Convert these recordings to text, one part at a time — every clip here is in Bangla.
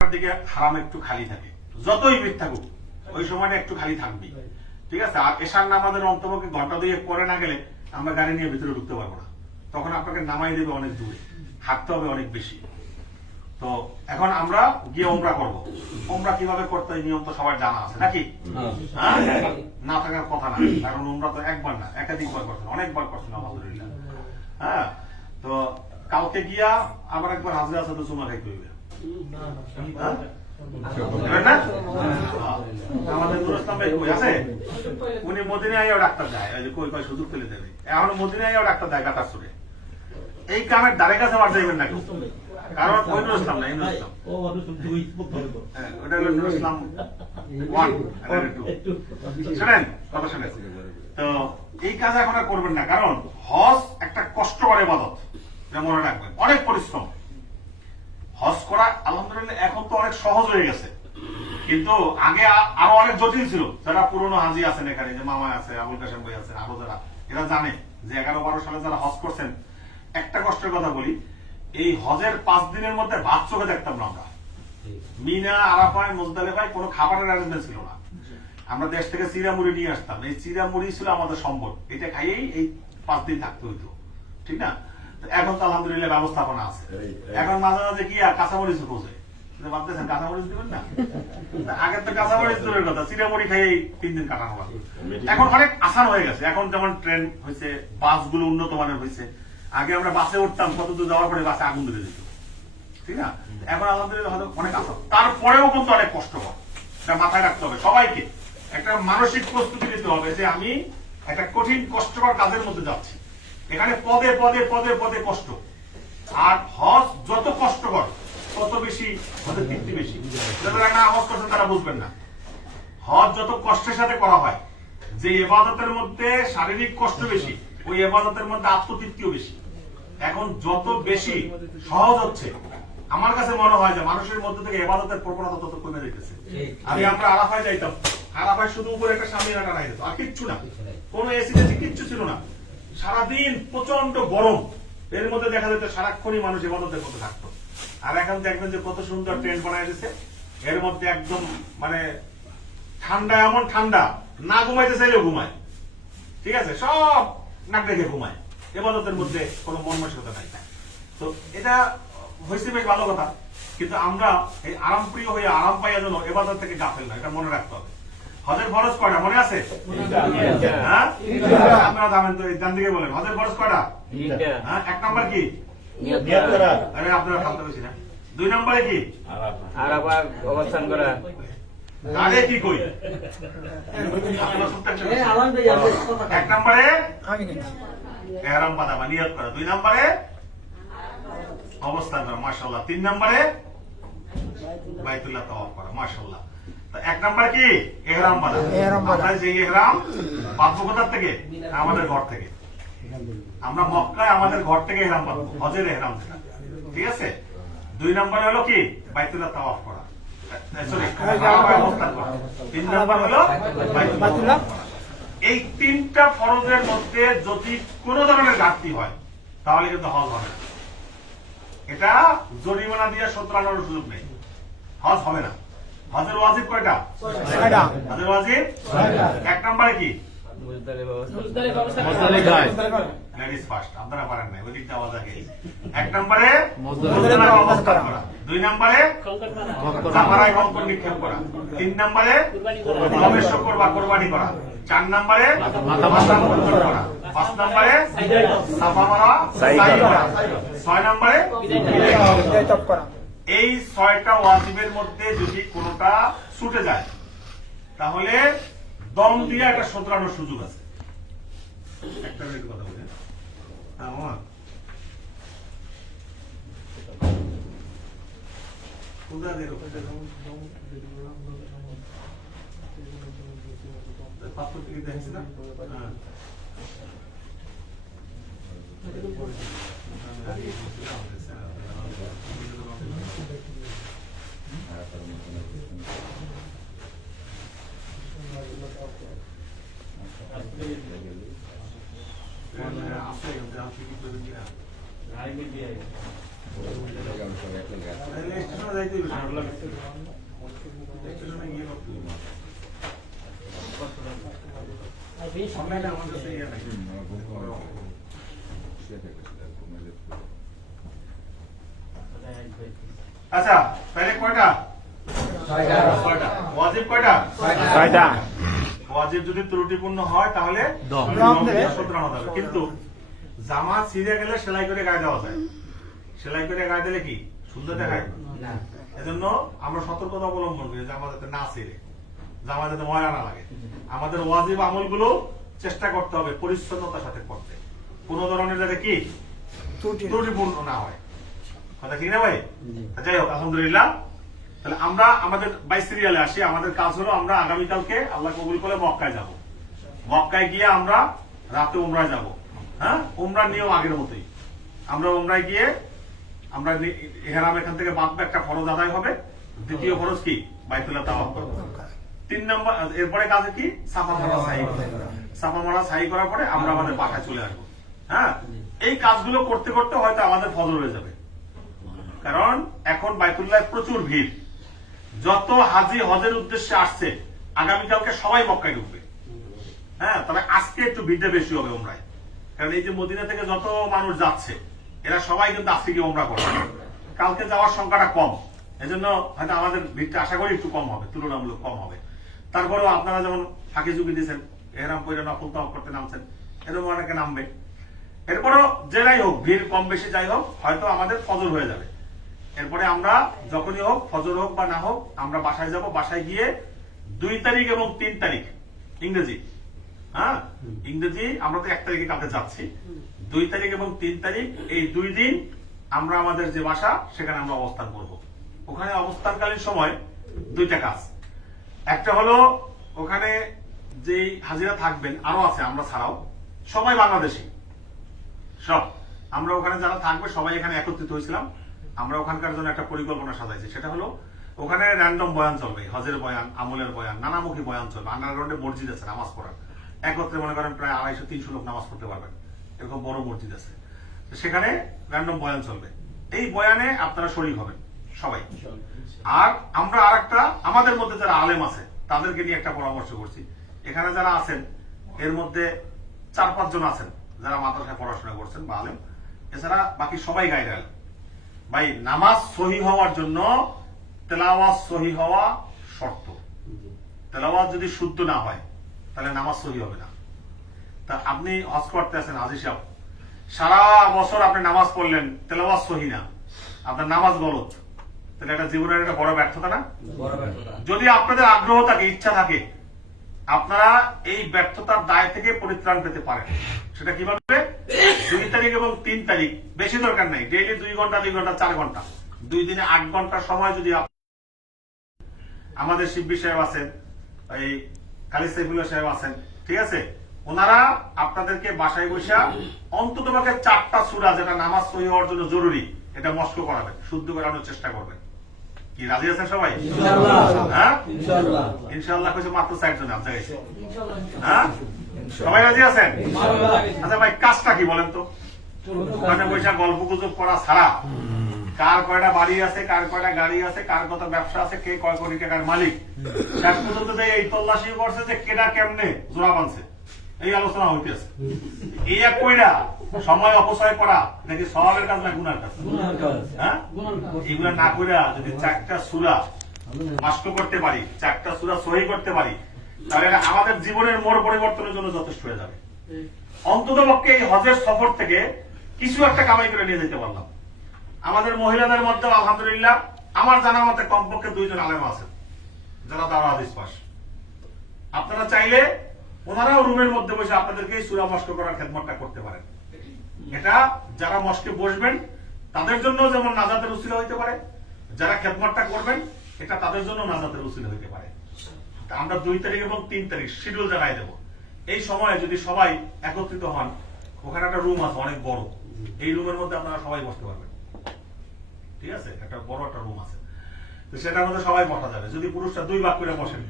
দিকে হারাম একটু খালি থাকে, যতই ভিড় থাকুক ওই সময়টা একটু খালি থাকবে, ঠিক আছে। আর এশার নামাজের অন্তপক্ষে ঘন্টা দুয়েক পরে না গেলে আমরা গাড়ি নিয়ে ভিতরে ঢুকতে পারবো না, তখন আপনাকে নামাই দেবে অনেক দূরে, হাঁটতে হবে অনেক বেশি। তো এখন আমরা গিয়ে ওমরা করবো। ওমরা কিভাবে করতে হয় নিয়ম তো সবার জানা আছে নাকি? হ্যাঁ, না থাকার কথা না, কারণ ওমরা তো একবার না একাধিকবার করছেন, অনেকবার করছেন আলহামদুলিল্লাহ। হ্যাঁ, তো কালকে গিয়া আবার একবার হাজরা আছে তো চুমা খাইতে হইবে। আমাদের নুর ইসলাম ভাই কই আছে? উনি মদিনায়ও ডাক্তার দেয়, ওই যে কই কই সুযোগ পেলে দেবে। এখন মদিনায়ও ডাক্তার দেয় গাতারসুরে। এই কামের ধারে কাছে আর যাইবেন না, কারণ ওই নুর ইসলাম না, এই নুর ইসলাম, ওটা হলো নুর ইসলাম 1 আর 2। শুনেন কথা শুনেন, তো এই কাজ এখন আর করবেন না, কারণ হজ একটা কষ্টকর ইবাদত, এটা মনে রাখবেন, অনেক পরিশ্রম। হজ করা আলহামদুলিল্লাহ এখন তো অনেক সহজ হয়ে গেছে, কিন্তু আগে আরো অনেক জটিল ছিল। যারা পুরনো হাজি আছেন এখানে, যে মামা আছে, আবুল কাশেম ভাই আছে, আরো যারা, এরা জানে যে 11-12 সালে যারা হজ করছেন, একটা কষ্টের কথা বলি, এই হজের 5 দিনের মধ্যে ভাত চোখে দেখতাম না আমরা। মিনা, আরাফায়, মুজদালিফায় কোনো খাবারের অ্যারেঞ্জমেন্ট ছিল না। আমরা দেশ থেকে চিড়া মুড়ি নিয়ে আসতাম, এই চিড়া মুড়ি ছিল আমাদের সম্বল, এটা খাইয়েই এই 5 দিন থাকতে হইতো, ঠিক না? এখন তো আলহামদুলিল্লাহ ব্যবস্থাপনা আছে। এখন মাঝে মাঝে কি কাঁচামরিচ খোঁজে, ভাবতেছেন কাঁচামরিচ দিবেন না? আগে তো কাঁচামরিচ দূরের কথা, চিড়ামুড়ি খাইয়ে 3 দিন কাটানো লাগে। এখন অনেক আসান হয়ে গেছে, এখন যেমন ট্রেন হয়েছে, বাসগুলো উন্নত মানের হয়েছে। আগে আমরা বাসে উঠতাম, কত দূর যাওয়ার পরে বাসে আগুন ধরে যেত, ঠিক না? এখন আলহামদুলিল্লাহ অনেক আসান, তারপরেও কিন্তু অনেক কষ্টকর। এটা মাথায় রাখতে হবে সবাইকে, একটা মানসিক প্রস্তুতি নিতে হবে যে আমি একটা কঠিন কষ্টকর কাজের মধ্যে যাচ্ছি। এখানে পদে পদে পদে পদে কষ্ট, আর হজ যত কষ্টকর তত বেশি হজের তৃপ্তি বেশি। যারা না হজ করছেন তারা বুঝবেন না, হজ যত কষ্টের সাথে করা হয়, যে ইবাদতের মধ্যে শারীরিক কষ্ট বেশি, ওই ইবাদতের মধ্যে আত্মতৃপ্তিও বেশি। এখন যত বেশি সহজ হচ্ছে, আমার কাছে মনে হয় যে মানুষের মধ্যে থেকে ইবাদতের প্রবণতা তত কমে যাইতেছে। আমরা আরাফায় যাইতাম, আরাফায় শুধু উপরে একটা সামনে টানাই দিত, আর কিচ্ছু না, কোনো এসি টেসি কিচ্ছু ছিল না, সারাদিন প্রচন্ড গরম, এর মধ্যে দেখা যেত সারাক্ষণই মানুষ ইবাদতের মধ্যে থাকতো। আর এখন দেখবেন যে কত সুন্দর ট্রেন বানায় দিচ্ছে, এর মধ্যে একদম মানে ঠান্ডা, এমন ঠান্ডা না ঘুমাইতে চাইলেও ঘুমায়, ঠিক আছে, সব নাক রেখে ঘুমায়, ইবাদতের মধ্যে কোনো মন মানসিকতা নাই। তো এটা হয়েছে বেশ ভালো কথা, কিন্তু আমরা এই আরাম প্রিয় হয়ে আরাম পাইয়া জন্য ইবাদত থেকে গাফেল না, এটা মনে রাখতে হবে। হজের ফরজ কয়টা মনে আছে? হ্যাঁ, আপনারা জানেন তো, ডান দিকে বলেন হজের ফরজ কয়টা? হ্যাঁ, 1 নাম্বার কি? আরে আপনারা ফালতু বেশি না। 2 নম্বরে কি? আরাফা অবস্থান করা। আরে কি কই? 1 নম্বরে ইহরাম বাঁধা বা নিয়ত করা, 2 নম্বরে অবস্থান করা, মাশাআল্লাহ, 3 নম্বরে বাইতুল্লাহ তাওয়াফ করা, মাশাআল্লাহ। 1 নাম্বার কি? ইহরাম বাঁধা। আমরা যে ইহরাম বাঁধবো কোথা থেকে? আমাদের ঘর থেকে। আমরা মক্কায় আমাদের ঘর থেকে ইহরাম বাঁধবো, হজের ইহরাম যেটা, ঠিক আছে। 2 নম্বরে হলো কি? বাইতুল্লাহ তাওয়াফ করা, সরি, আরাফায় অবস্থান করা। 3 নম্বর হলো বাইতুল্লাহ। এই 3টা ফরজের মধ্যে যদি কোনো ধরনের ঘাটতি হয় তাহলে কিন্তু হজ হবে না। এটা জরিমানা দিয়ে শোধরানোর সুযোগ নেই, হজ হবে না। হজের ওয়াজিব কয়টা? 6টা। হজের ওয়াজিব 1 নম্বরে কি? লেডিস ফার্স্ট, আপনারা পারেন না, ওই দিকটা আওয়াজ আগে। 1 নম্বরে মুজদালিফা অবস্থান করা, 2 নম্বরে জামারায় কঙ্কর নিক্ষেপ করা, 3 নম্বরে গমের শকর বা কোরবানি করা, 4 নম্বরে মাথা মুন্ডন করা, 5 নম্বরে সাফা মারা, সাই করা, 6 নম্বরে বিদায় তওয়াফ করা। এই 6টা ওয়াজিবের মধ্যে যদি কোনোটা ছুটে যায় তাহলে দম দিয়ে একটা শোধরানোর সুযোগ আছে। একটা মিনিট কথা বলে, আমার পাসপোর্ট থেকে দেখছি না, আছে স্টেশনে যাইতে হবে, স্টেশনে গিয়ে করতে হবে। অনলাইনে আমার কাছে ইয়ে নাই। আচ্ছা তাহলে কয়টা? ছয়টা। ওয়াজিব কয়টা? ছয়টা। ওয়াজিব যদি ত্রুটিপূর্ণ হয় তাহলে শুধরানো যাবে, কিন্তু জামা ছিঁড়ে গেলে সেলাই করে গায়ে দেওয়া যায়। সেলাই করে গায়ে দিলে কি সুন্দর দেখায়? এজন্য আমরা সতর্কতা অবলম্বন করি জামা যাতে না ছিঁড়ে, জামা যাতে ময়লা না লাগে। আমাদের ওয়াজিব আমলগুলো চেষ্টা করতে হবে পরিচ্ছন্নতার সাথে করতে, কোন ধরনের যাতে কি ত্রুটিপূর্ণ না হয়। কথা ঠিক না ভাই? যাই হোক, আলহামদুলিল্লাহ। তাহলে আমরা আমাদের 22 সিরিয়ালে আসি। আমাদের কাজ হলো আমরা আগামীকালকে আল্লাহ কবুল করে মক্কায় যাব। মক্কায় গিয়ে আমরা রাতে উমরায় যাব। হ্যাঁ, উমরার নিয়ম আগের মতোই। আমরা উমরায় গিয়ে আমরা ইহরাম এখান থেকে বাঁধবো, একটা ফরজ আদায় হবে। দ্বিতীয় ফরজ কি? বাইতুল্লাহ তাওয়াফ করব। 3 নম্বর এরপরে কাজ কি? সাফা মারা সাই। সাফা মারা সাই করার পরে আমরা আমাদের বাসায় চলে আসবো। হ্যাঁ, এই কাজগুলো করতে করতে হয়তো আমাদের ফজর হয়ে যাবে, কারণ এখন বাইতুল্লাহ প্রচুর ভিড়। যত হাজি হজের উদ্দেশ্যে আসছে আগামীকালকে সবাই মক্কায় ঢুকবে। হ্যাঁ, তবে আজকে একটু ভিড়টা বেশি হবে উমরায়, কারণ এই যে মদিনা থেকে যত মানুষ যাচ্ছে এরা সবাই কিন্তু আজকে গিয়ে উমরা করবে। কালকে যাওয়ার সংখ্যাটা কম, এজন্য হয়তো আমাদের ভিড়টা আশা করি একটু কম হবে, তুলনামূলক কম হবে। তারপরেও আপনারা যেমন ফাঁকি ঝুঁকি দিয়েছেন, এহরাম পরে নফল তাওয়াফ করতে নামছেন, এরকম অনেকে নামবে। এরপরও যে যাই হোক, ভিড় কম বেশি যাই হোক, হয়তো আমাদের ফজর হয়ে যাবে। এরপরে আমরা যখনই হোক, ফজর হোক বা না হোক, আমরা বাসায় যাব। বাসায় গিয়ে 2 তারিখ এবং 3 তারিখ ইংরেজি, হ্যাঁ ইংরেজি, আমরা তো 1 তারিখে কালকে যাচ্ছি। 2 তারিখ এবং 3 তারিখ এই 2 দিন আমরা আমাদের যে বাসা সেখানে আমরা অবস্থান করব। ওখানে অবস্থানকালীন সময় 2টা কাজ। একটা হলো ওখানে যে হাজিরা থাকবেন, আরো আছে আমরা ছাড়াও, সবাই বাংলাদেশি সব। আমরা ওখানে যারা থাকবে সবাই এখানে একত্রিত হয়েছিলাম। আমরা ওখানকার জন্য একটা পরিকল্পনা সাজাইছি, সেটা হলো ওখানে র্যান্ডম বয়ান চলবে, হজের বয়ান, আমলের বয়ান, নানামুখী বয়ান চলবে। আন্ডারগ্রাউন্ডে মসজিদ আছে নামাজ পড়ার, একত্রে মনে করেন প্রায় 250-300 লোক নামাজ পড়তে পারবেন, এরকম বড় মসজিদ আছে। সেখানে র্যান্ডম বয়ান চলবে। এই বয়ানে আপনারা শরীক হবেন সবাই। আর আমরা আরেকটা, আমাদের মধ্যে যারা আলেম আছে তাদেরকে নিয়ে একটা পরামর্শ করছি। এখানে যারা আছেন এর মধ্যে 4-5 জন আছেন যারা মাদ্রাসায় পড়াশোনা করছেন বা আলেম, এছাড়া বাকি সবাই গায়ে গেল। ভাই, নামাজ সহি হওয়ার জন্য তেলাওয়াত সহি হওয়া শর্ত। তেলাওয়াত যদি শুদ্ধ না হয় তাহলে নামাজ সহি হবে না। তা আপনি হজ করতে আছেন, হাজী সাহেব, সারা বছর আপনি নামাজ পড়লেন, তেলাওয়াত সহি না, আপনার নামাজ গলত, তাহলে এটা জীবনের একটা বড় ব্যর্থতা না? যদি আপনাদের আগ্রহ থাকে, ইচ্ছা থাকে, আপনারা এই ব্যর্থতার দায় থেকে পরিত্রাণ পেতে পারেন। সেটা কিভাবে? 2 তারিখ এবং 3 তারিখ, বেশি দরকার নাই, ডেইলি 2 ঘন্টা 2 ঘন্টা 4 ঘন্টা, 2 দিনে 8 ঘন্টা সময় যদি আমাদের শিববি সাহেব আছেন, এই কালী সাইফুল্লাহ সাহেব আছেন, ঠিক আছে, ওনারা আপনাদেরকে বাসায় বসে অন্তত পক্ষে 4টা সূরা, যেটা নামাজ সহি হওয়ার জন্য জরুরি, এটা মস্ক করাবেন, শুদ্ধ করানোর চেষ্টা করবেন। কি রাজি আছেন সবাই? হ্যাঁ, ইনশাআল্লাহ। কইছে মাত্র 4 জন আপনার কাছে। হ্যাঁ, সবাই রাজি আছেন? আচ্ছা ভাই, কাজটা কি বলেন তো? ওখানে বসে গল্প গুজব করা ছাড়া, কার কয়টা বাড়ি আছে, কার কয়টা গাড়ি আছে, কার কত ব্যবসা আছে, কে কয় কোটি টাকার মালিক, শেষ পর্যন্ত এই তল্লাশি করছে যে কেডা কেমনে জোড়া বানছে, এই আলোচনা হইতেছে। এই এক কইরা সময় অপচয় করা নাকি সওয়াবের কাজ না গুনার কাজ? হ্যাঁ, এগুলা না কইরা যদি 4টা সূরা মাস্ক করতে পারি, 4টা সূরা সহি করতে পারি, তাহলে আমাদের জীবনের মোড় পরিবর্তনের জন্য যথেষ্ট হয়ে যাবে। অন্তত পক্ষে এই হজের সফর থেকে কিছু একটা কামাই করে নিয়ে যেতে পারলাম। আমাদের মহিলাদের মধ্যে আলহামদুলিল্লাহ আমার জানা মতে কমপক্ষে 2 জন আলেম আছেন যারা দাওরাত হাদিস পাস। আপনারা চাইলে ওনারাও রুমের মধ্যে বসে আপনাদেরকে সূরা মস্ক করার খেদমতটা করতে পারেন। এটা যারা মস্কে বসবেন তাদের জন্য যেমন নাজাতের উসিলা হইতে পারে, যারা খেদমতটা করবেন এটা তাদের জন্য নাজাতের উসিলা হইতে পারে। আমরা 2 তারিখ এবং 3 তারিখ শিডিউল জানাই দেব। এই সময়ে যদি সবাই একত্রিত হন, ওখানে একটা রুম আছে অনেক বড়, এই রুমের মধ্যে আপনারা সবাই বসতে পারবেন, ঠিক আছে? একটা বড় একটা রুম আছে, তো সেটার মধ্যে সবাই বসা যাবে। যদি পুরুষরা 2 ভাগ করে বসেন,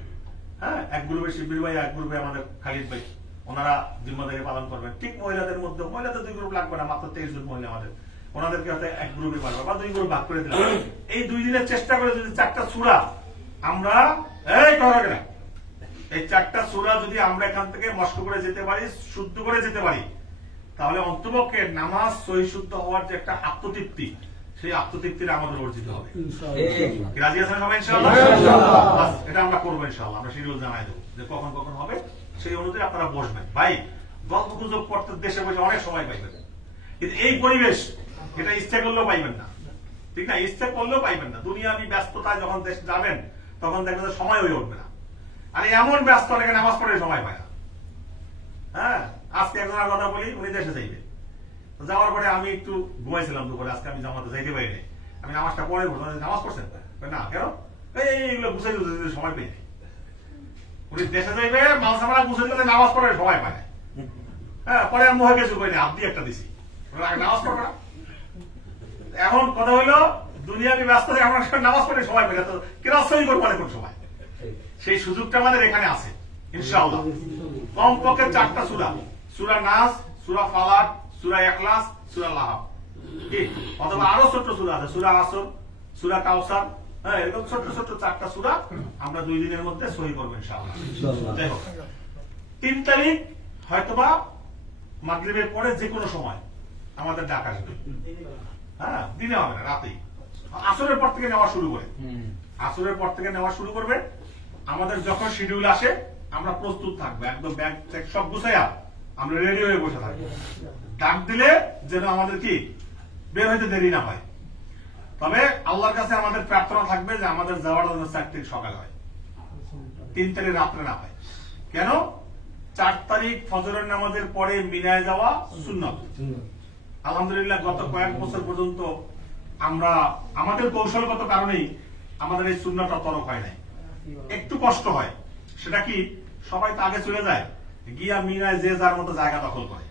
হ্যাঁ, এক গ্রুপে শিবির ভাই, এক গ্রুপে আমাদের খালিদ ভাই, ওনারা জিম্মাদারি পালন করবেন। ঠিক মহিলাদের মধ্যে, মহিলাদের 2 গ্রুপ লাগবে না, মাত্র 23 জন মহিলা আমাদের, ওনাদেরকে হয়তো এক গ্রুপে পারবো বা 2 গ্রুপ ভাগ করে দিলাম। এই 2 দিনের চেষ্টা করে যদি 4টা সূরা আমরা এই 4টা সূরা যদি আমরা এখান থেকে মস্ক করে যেতে পারি, শুদ্ধ করে যেতে পারি, তাহলে অন্তপক্ষে নামাজ সহি শুদ্ধ হওয়ার যে একটা আত্মতৃপ্তি, সেই আত্মতৃপ্তির আমাদের অর্জিত হবে। কি রাজি আছেন সবাই ইনশাআল্লাহ? বাস, এটা আমরা করবো ইনশাআল্লাহ। আমরা শিডিউল জানাই দেবো যে কখন কখন হবে, সেই অনুযায়ী আপনারা বসবেন। ভাই গল্প গুজব করতে দেশে বসে অনেক সময় পাইবেন, কিন্তু এই পরিবেশ এটা ইচ্ছা করলেও পাইবেন না, ঠিক না? ইচ্ছা করলেও পাইবেন না। দুনিয়াবি ব্যস্ততায় যখন দেশে যাবেন তখন দেখবেন সময় হয়ে উঠবে না। আর এমন ব্যস্ত অনেকে নামাজ পড়ে সময় পায় না। হ্যাঁ, আজকে একজনের কথা বলি, উনি দেশে যাইবে, যাওয়ার পরে আমি একটু ঘুমাইছিলাম দুপুরে, আজকে আমি জামাতে যাইতে পারিনি। আমি নামাজটা পড়ে বললাম, নামাজ পড়ছেন না কেন? এইগুলো গুছাই দিতে সময় পেয়ে নেই। উনি দেশে যাইবে, মালসামারা গুছাই দিতে নামাজ পড়ার সময় পায় না। হ্যাঁ, পরে আমি মুখে কিছু করিনি, হাত দিয়ে একটা দিছি, নামাজ পড়বে না। এখন কথা হইলো দুনিয়াবি ব্যস্ত আমরা নামাজ পড়ে সময় পেলে তো কিরা সহি করবো কোন সময়, সেই সুযোগটা আমাদের এখানে আছে ইনশাআল্লাহ। কমপক্ষে 4টা সূরা, সূরা নাস, সূরা ফালাক, সূরা ইখলাস, সূরা লাহাব, কি অথবা আরো ছোট সূরা আছে, সূরা আসর, সূরা কাউসার। হ্যাঁ, এরকম ছোট ছোট 4টা সূরা আমরা 2 দিনের মধ্যে সহি করবো ইনশাআল্লাহ। দেখো 3 তারিখ হয়তোবা মাগরিবের পরে যে কোনো সময় আমাদের ডাক আসবে। হ্যাঁ, দিনে হবে না, রাতেই। আসরের পর থেকে নেওয়া শুরু করে, আসরের পর থেকে নেওয়া শুরু করবে। আমাদের যখন শিডিউল আসে আমরা প্রস্তুত থাকবো, একদম ব্যাগ চেক সব গুছাইয়া আমরা রেডি হয়ে বসে থাকবো। ডাক দিলে যেন আমাদের কি বের হইতে দেরি না হয়। তবে আল্লাহর কাছে আমাদের প্রার্থনা থাকবে যে আমাদের যাওয়ার জন্য 4 তারিখ সকালে হয়, 3 তারিখ রাত্রে না হয়। কেন? 4 তারিখ ফজরের নামাজের পরে মিনায় যাওয়া সুন্নাত। আলহামদুলিল্লাহ গত কয়েক বছর পর্যন্ত আমরা আমাদের কৌশলগত কারণেই আমাদের এই সুন্নাতটা তরক হয় নাই। একটু কষ্ট হয়, সেটা কি সবাই তো আগে চলে যায়, গিয়া মিনায় যে যার মতো জায়গা দখল করে,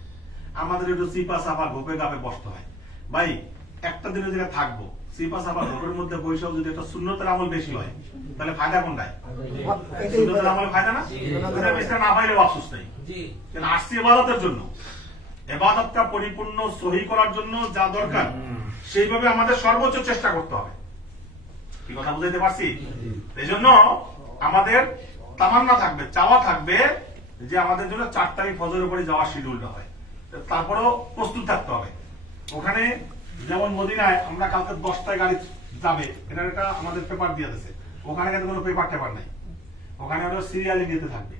আমাদের একটু চিপা চাপা ঘোপে গাপে বসতে হয়। ভাই একটা দিনের জায়গায় থাকবো, চিপা চাপা ঘোপের মধ্যে বৈশাখ যদি একটা সুন্নতের আমল বেশি হয়, তাহলে ফায়দা কোনটায়? সুন্নতের আমল ফায়দা না? না পাইলেও আফসোস নেই, কিন্তু আসছি ইবাদতের জন্য। ইবাদতটা পরিপূর্ণ সহি করার জন্য যা দরকার সেইভাবে আমাদের সর্বোচ্চ চেষ্টা করতে হবে। কি কথা বুঝাইতে পারছি? এই জন্য আমাদের তামান্না থাকবে, চাওয়া থাকবে যে আমাদের জন্য 4 তারিখ ফজরের পরে যাওয়ার শিডিউলটা হয়। তারপরেও প্রস্তুত থাকতে হবে। ওখানে যেমন মদিনায় আমরা কালকে 10টায় গাড়ি যাবে, এটা একটা আমাদের পেপার দিয়ে দিয়েছে। ওখানে কিন্তু কোনো পেপার টেপার নাই, ওখানে হলো সিরিয়ালি নিতে থাকবে।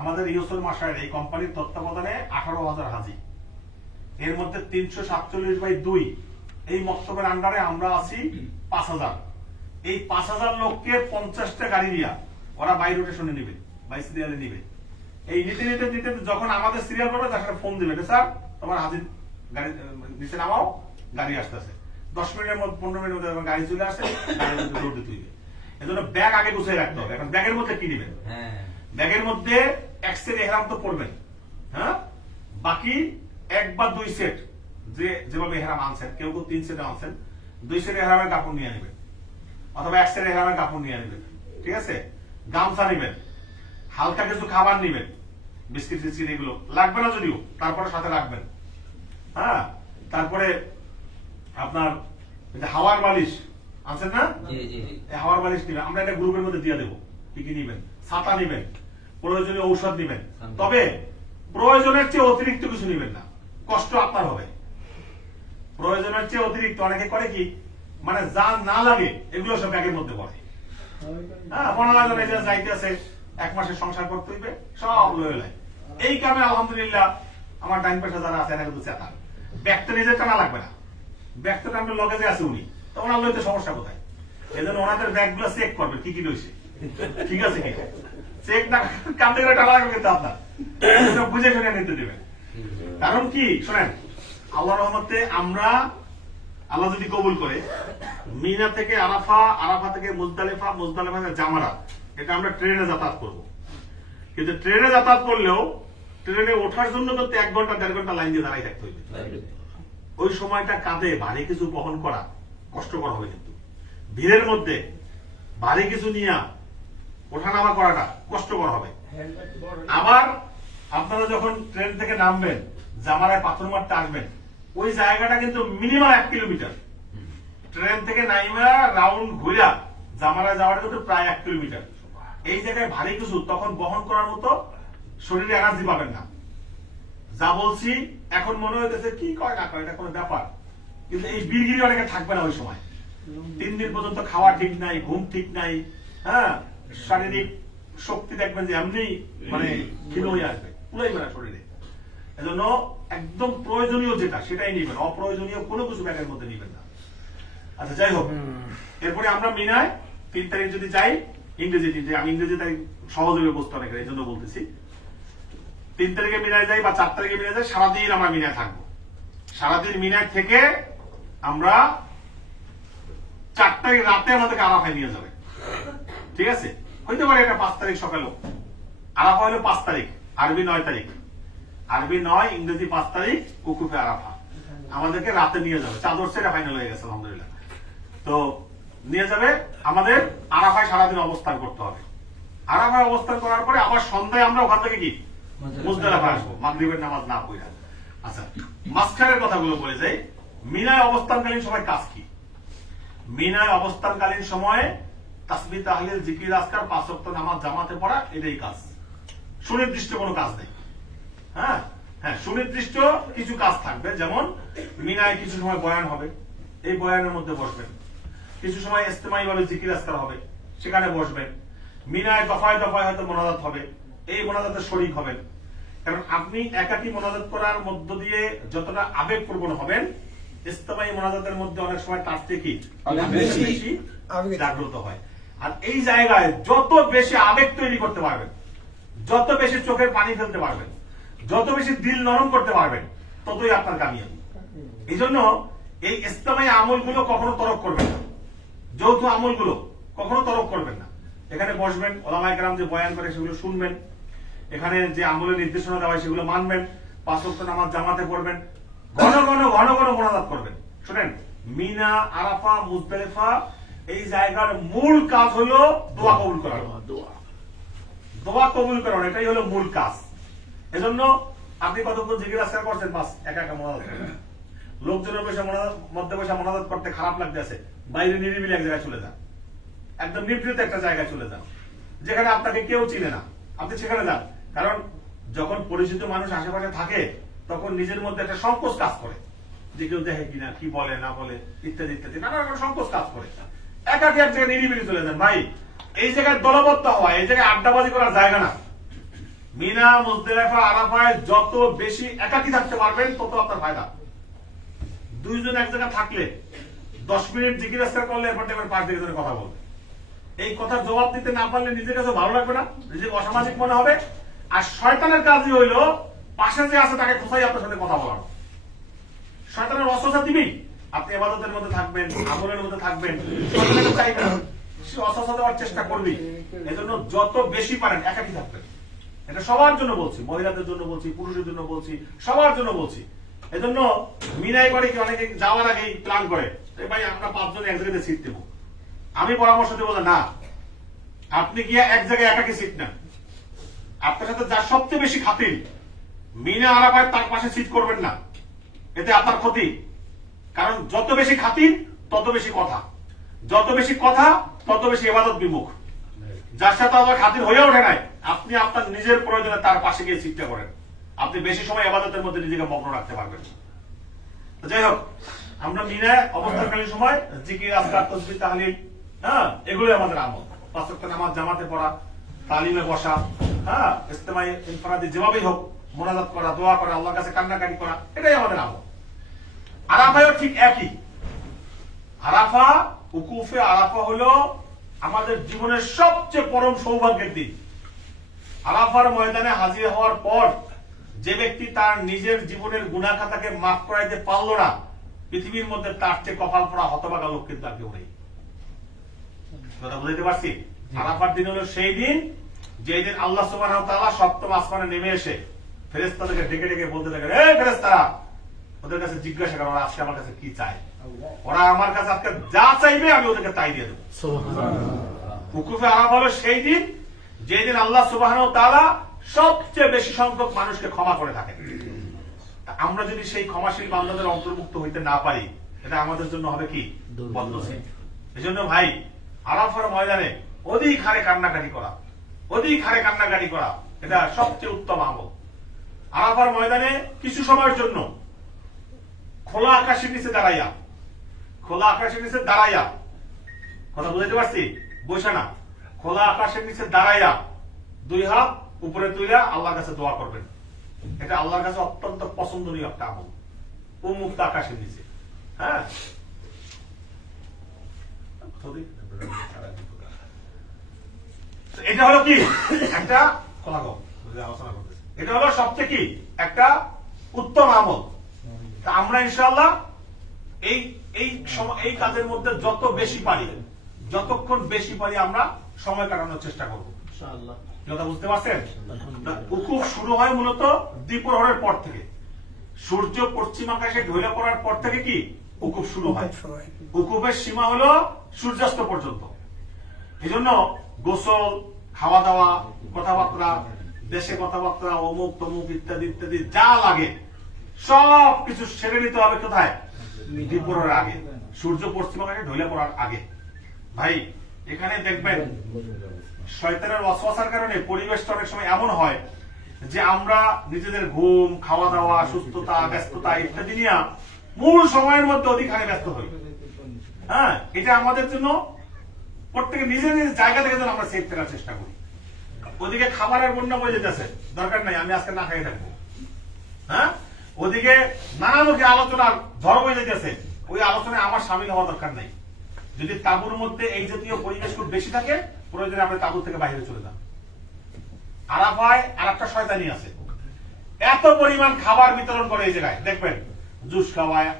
আমাদের ইউসুল মাসায়ের এই কোম্পানির তত্ত্বাবধানে 18,000 হাজি, এর মধ্যে 347/2 এই মক্তবের আন্ডারে আমরা আছি 5,000। এই 5,000 লোককে 50টা গাড়ি দিয়া ওরা বাই রোটেশনে নিবে, বাই সিরিয়ালে নিবে। এই নিতে নিতে নিতে যখন আমাদের সিরিয়াল পড়বে তখন ফোন দিবে, স্যার তোমার হাজির গাড়ি নিচে নামাও, গাড়ি আসতেছে। 10 মিনিটের মধ্যে 15 মিনিটের মধ্যে গাড়ি চলে আসে, দৌড় দিতে হইবে। এজন্য ব্যাগ আগে গুছিয়ে রাখতে হবে। এখন ব্যাগের মধ্যে কি নিবেন? ব্যাগের মধ্যে 1 সেট ইহরাম তো পড়বেন, হ্যাঁ, বাকি 1 বা 2 সেট যেভাবে ইহরাম আনছেন, কেউ কেউ 3 সেট আনছেন, 2 সেট ইহরামের কাপড় নিয়ে নেবেন, অথবা 1 সেট ইহরামের কাপড় নিয়ে নেবেন, ঠিক আছে? গামছা নিবেন, হালকা কিছু খাবার নিবেন, বিস্কিট টিস্কিট এগুলো লাগবে না যদিও, তারপরে সাথে রাখবেন। হ্যাঁ, তারপরে আপনার হাওয়ার বালিশ আনছেন না? এই হাওয়ার বালিশ নিবেন, আমরা এটা গ্রুপের মধ্যে দিয়ে দেবো কি কি নিবেন। ছাতা নিবেন, প্রয়োজনীয় ঔষধ নিবেন, তবে প্রয়োজনের চেয়ে অতিরিক্ত কিছু নিবেন না, কষ্ট আপনার হবে। প্রয়োজনের চেয়ে অতিরিক্ত অনেকে করে কি, মানে যা না লাগে এগুলো সব ব্যাগের মধ্যে পড়ে। হ্যাঁ, মনে লাগে না যে যাইতে আছে 1 মাসের সংসার করতে হইবে, সব লয়ে লাই। এই কামে আলহামদুলিল্লাহ আমার ডাইন পাশে যারা আছে এরা কিন্তু চেতা, ব্যাগটা নিজের টানা লাগবে না, ব্যাগটা টানলে লগে যে আছে উনি, তখন আর লইতে সমস্যা কোথায়? এই জন্য ওনাদের ব্যাগগুলো চেক করবে কি কি রয়েছে, ঠিক আছে কি চেক না কান্দে করে টানা লাগবে, কিন্তু আপনার বুঝে শুনে নিতে দেবেন। কারণ কি শোনেন, আল্লাহ রহমতে আমরা, আল্লাহ যদি কবুল করে, মিনা থেকে আরাফা, আরাফা থেকে মুজদালিফা, মুজদালিফা থেকে জামারা, এটা আমরা ট্রেনে যাতায়াত করব। কিন্তু ট্রেনে যাতায়াত করলেও ট্রেনে ওঠার জন্য কিন্তু 1 ঘন্টা 1.5 ঘন্টা লাইন দিয়ে দাঁড়াই থাকতে হইবে। ওই সময়টা কাঁধে ভারী কিছু বহন করা কষ্টকর হবে, কিন্তু ভিড়ের মধ্যে ভারী কিছু নিয়ে ওঠানামা করাটা কষ্টকর হবে। আবার আপনারা যখন ট্রেন থেকে নামবেন, জামারায় পাথর মারতে আসবেন, ওই জায়গাটা কিন্তু মিনিমাম 1 কিলোমিটার। ট্রেন থেকে নাইমা রাউন্ড ঘুরা জামারা যাওয়াটা কিন্তু প্রায় 1 কিলোমিটার। এই জায়গায় ভারী কিছু তখন বহন করার মতো শরীরে এনার্জি পাবেন না। যা বলছি এখন মনে হইতেছে কি কয় না কয় এটা কোনো ব্যাপার, কিন্তু এই বীরগিরি অনেকে থাকবে না ওই সময়। 3 দিন পর্যন্ত খাওয়া ঠিক নাই, ঘুম ঠিক নাই, হ্যাঁ, শারীরিক শক্তি দেখবেন যে এমনি মানে ক্ষীণ হয়ে আসবে, পুরাই বেড়া শরীরে। এজন্য একদম প্রয়োজনীয় যেটা সেটাই নিবেন, অপ্রয়োজনীয় কোনো কিছু ব্যাগের মধ্যে নিবেন না। আচ্ছা যাই হোক, এরপরে আমরা মিনায় 3 তারিখ যদি যাই, ইংরেজি 3 তারিখ, আমি ইংরেজি তারিখ সহজভাবে বুঝতে অনেক এই জন্য বলতেছি। 3 তারিখে মিনায় যাই বা 4 তারিখে মিনায় যাই, সারাদিন আমরা মিনায় থাকবো। সারাদিন মিনায় থেকে আমরা 4 তারিখ রাতে আমাদেরকে আরাফায় নিয়ে যাবে, ঠিক আছে? হইতে পারে এটা 5 তারিখ সকালেও। আরাফা হলো 5 তারিখ, আরবি 9 তারিখ, আরবি 9, ইংরেজি 5 তারিখ উকুফে আরাফা। আমাদেরকে রাতে নিয়ে যাবে, চাদর ছেড়ে ফাইনাল হয়ে গেছে আলহামদুলিল্লাহ। তো নিয়ে যাবে, আমাদের আরাফায় সারাদিন অবস্থান করতে হবে। আরাফায় অবস্থান করার পরে আবার সন্ধ্যায় আমরা ওখান থেকে কি মুজদালিফায় আসবো, মাগরিবের নামাজ না পড়া। আচ্ছা, মাঝখানের কথাগুলো বলে যাই। মিনায় অবস্থানকালীন সময় কাজ কি? মিনায় অবস্থানকালীন সময়ে তাসবিহ, তাহলিল, জিকির, আজকার, 5 ওয়াক্ত নামাজ জামাতে পড়া, এটাই কাজ। সুনির্দিষ্ট কোনো কাজ নেই। হ্যাঁ হ্যাঁ, সুনির্দিষ্ট কিছু কাজ থাকবে, যেমন মিনায় কিছু সময় বয়ান হবে, এই বয়ানের মধ্যে বসবেন। কিছু সময় ইজতিমাই ভাবে জিকির আজকার হবে, সেখানে বসবেন। মিনায় দফায় দফায় হয়তো মোনাজাত হবে, এই মোনাজাতে শরীক হবেন। কারণ আপনি একাকী মোনাজাত করার মধ্য দিয়ে যতটা আবেগপ্রবণ হবেন, ইজতিমাই মোনাজাতের মধ্যে অনেক সময় তার থেকে কি বেশি জাগ্রত হয়। আর এই জায়গায় যত বেশি আবেগ তৈরি করতে পারবেন, যত বেশি চোখের পানি ফেলতে পারবেন, যত বেশি দিল নরম করতে পারবেন, ততই আপনার কামিয়াবি। এই জন্য এই ইজতিমাই আমলগুলো কখনো তরক করবেন না, যৌথ আমলগুলো কখনো তরক করবেন না। এখানে বসবেন, ওলামায়ে কেরাম যে বয়ান করে সেগুলো শুনবেন, এখানে যে আমলের নির্দেশনা দেওয়া হয় সেগুলো মানবেন, 5 ওয়াক্ত নামাজ জামাতে পড়বেন, ঘন ঘন ঘন ঘন মোনাজাত করবেন। শুনেন, মিনা, আরাফা, মুজদালিফা এই জায়গার মূল কাজ হলো দোয়া কবুল করা। দোয়া কবুল করানো, এটাই হলো মূল কাজ। এজন্য আপনি কতক্ষণ জিকির আজকার করছেন, বাস একা একা মোনাজাত করেন। লোকজনের মধ্যে বসে মোনাজাত করতে খারাপ লাগতেছে, বাইরে নিরিবিলি এক জায়গায় চলে যান, একদম নিভৃত একটা জায়গায় চলে যান, যেখানে আপনাকে কেউ চিনে না, আপনি সেখানে যান। কারণ যখন পরিচিত মানুষ আশেপাশে থাকে, তখন নিজের মধ্যে একটা সংকোচ কাজ করে, যে কেউ দেখে কিনা, কি বলে না বলে, ইত্যাদি ইত্যাদি নানা রকম সংকোচ কাজ করে। একাকি এক জায়গায় নিরিবিলি চলে যান। ভাই, এই জায়গায় দলবদ্ধ হওয়া, এই জায়গায় আড্ডাবাজি করার জায়গা না। মিনা, মুজদালিফা, আরাফায় যত বেশি একাকি থাকতে পারবেন, তত আপনার ফায়দা। 2 জন এক জায়গায় থাকলে 10 মিনিট জিকির আজকার করলে এরপর দেখবেন 5 দিকে ধরে কথা বলবে। এই কথার জবাব দিতে না পারলে নিজের কাছে ভালো লাগবে না, নিজেকে অসামাজিক মনে হবে। আর শয়তানের কাজই হইল পাশে যে আছে তাকে খোঁচাই আপনার সাথে কথা বলানো। শয়তানের অসহসা দিবি, আপনি ইবাদতের মধ্যে থাকবেন, আমলের মধ্যে থাকবেন, শয়তানকে চাইবে না, সে অসহসা দেওয়ার চেষ্টা করবি। এজন্য যত বেশি পারেন একাকি থাকবেন। এটা সবার জন্য বলছি, মহিলাদের জন্য বলছি, পুরুষের জন্য বলছি, সবার জন্য বলছি। এজন্য মিনাই করে কি অনেকে যাওয়ার আগেই প্ল্যান করে, ভাই আমরা 5 জন এক জায়গায় সিট দেবো। আমি পরামর্শ দেবো না, আপনি গিয়ে এক জায়গায় একাকি সিট নেন। আপনার সাথে যার সবচেয়ে বেশি খাতির, মিনা আরাফায় তার পাশে সিট করবেন না, এতে আপনার ক্ষতি। কারণ যত বেশি খাতির তত বেশি কথা, যত বেশি কথা তত বেশি ইবাদত বিমুখ। যার সাথে আবার খাতির হয়ে ওঠে নাই, আপনি আপনার নিজের প্রয়োজনে তার পাশে গিয়ে সিটটা করেন, আপনি বেশি সময় ইবাদতের মধ্যে নিজেকে মগ্ন রাখতে পারবেন। যাই হোক, আমরা মিনায় অবস্থানকালীন সময় জিকির, আজকার, তাসবিহ, তাহলিল, হ্যাঁ, এগুলোই আমাদের আমল। 5 ওয়াক্ত নামাজ জামাতে পড়া, তালিমে বসা, হ্যাঁ, ইজতিমাই ইনফারাদি যেভাবেই হোক মোনাজাত করা, দোয়া করা, আল্লাহর কাছে কান্নাকাটি করা, এটাই আমাদের আমল। আরাফায়ও ঠিক একই। আরাফা, উকুফে আরাফা হলো আমাদের জীবনের সবচেয়ে পরম সৌভাগ্যের দিন। আরাফার ময়দানে হাজির হওয়ার পর যে ব্যক্তি তার নিজের জীবনের গুনাহ খাতাকে মাফ করাইতে পারলো না, পৃথিবীর মধ্যে তার চেয়ে কপাল পড়া হতভাগা লোক কিন্তু আর কেউ নেই। কথা বুঝতে পারছি? আরাফার দিন হলো সেই দিন, যেই দিন আল্লাহ সুবহানাহু ওয়া তাআলা সপ্তম আসমানে নেমে এসে ফেরেশতাদেরকে ডেকে ডেকে বলতে থাকেন, এই ফেরেশতারা, ওদের কাছে জিজ্ঞাসা করো ওরা আজকে আমার কাছে কি চায়। ওরা আমার কাছে আজকে যা চাইবে আমি ওদেরকে তাই দিয়ে দেবো। উকুফে আরাফা হলো সেই দিন, যেই দিন আল্লাহ সুবহানাহু ওয়া তাআলা সবচেয়ে বেশি সংখ্যক মানুষকে ক্ষমা করে থাকেন। আমরা যদি সেই ক্ষমাশীল বান্দাদের অন্তর্ভুক্ত হইতে না পারি, এটা আমাদের জন্য হবে কি বদনসিব। এই জন্য ভাই, আরাফার ময়দানে অধিক হারে কান্নাকাটি করা, অধিক হারে কান্নাকাটি করা, এটা সবচেয়ে উত্তম আমল। আরাফার ময়দানে কিছু সময়ের জন্য খোলা আকাশের নিচে দাঁড়াইয়া, খোলা আকাশের নিচে দাঁড়াইয়া, কথা বুঝাইতে পারছি, বসে না, খোলা আকাশের নিচে দাঁড়াইয়া 2 হাত উপরে তুলে আল্লাহর কাছে দোয়া করবেন। এটা আল্লাহর কাছে অত্যন্ত পছন্দনীয় একটা আমল, উন্মুক্ত আকাশের নিচে। হ্যাঁ, এটা হলো কি একটা আলোচনা করতেছে, এটা হলো সবচেয়ে কি একটা উত্তম আমল। তা আমরা ইনশাআল্লাহ এই কাজের মধ্যে যত বেশি পারি, যতক্ষণ বেশি পারি আমরা সময় কাটানোর চেষ্টা করব ইনশাআল্লাহ। কথা বুঝতে পারছেন? উকুফ শুরু হয় মূলত দ্বিপ্রহরের পর থেকে, সূর্য পশ্চিম আকাশে ঢলে পড়ার পর থেকে কি উকুফ শুরু হয়। উকুফের সীমা হলো সূর্যাস্ত পর্যন্ত। এই জন্য গোসল, খাওয়া দাওয়া, কথাবার্তা, দেশে কথাবার্তা, অমুক তমুক ইত্যাদি ইত্যাদি যা লাগে সব কিছু সেরে নিতে হবে কোথায়? দ্বিপ্রহরের আগে, সূর্য পশ্চিম আকাশে ঢলে পড়ার আগে। ভাই, এখানে দেখবেন শয়তানের ওয়াসওয়াসার কারণে পরিবেশটা অনেক সময় এমন হয় যে আমরা নিজেদের ঘুম, খাওয়া দাওয়া, সুস্থতা, ব্যস্ততা ইত্যাদি নিয়ে মূল সময়ের মধ্যে অধিক হারে ব্যস্ত হই। হ্যাঁ, এটা আমাদের জন্য প্রত্যেকে নিজের নিজের জায়গা থেকে যেন আমরা সেফ থাকার চেষ্টা করি। ওদিকে খাবারের বন্যা বয়ে যেতেছে, দরকার নাই আমি আজকে না খাই থাকবো। হ্যাঁ, ওদিকে নানামুখী আলোচনার ঝড় বয়ে যেতেছে, ওই আলোচনায় আমার সামিল হওয়া দরকার নাই। যদি তাঁবুর মধ্যে এই জাতীয় পরিবেশ খুব বেশি থাকে, প্রয়োজনে আপনি তাঁবুর থেকে বাইরে চলে যান। আরাফায় আর একটা শয়তানি আছে, এত পরিমাণ খাবার বিতরণ করে এই জায়গায়, দেখবেন জুস খাওয়ায়,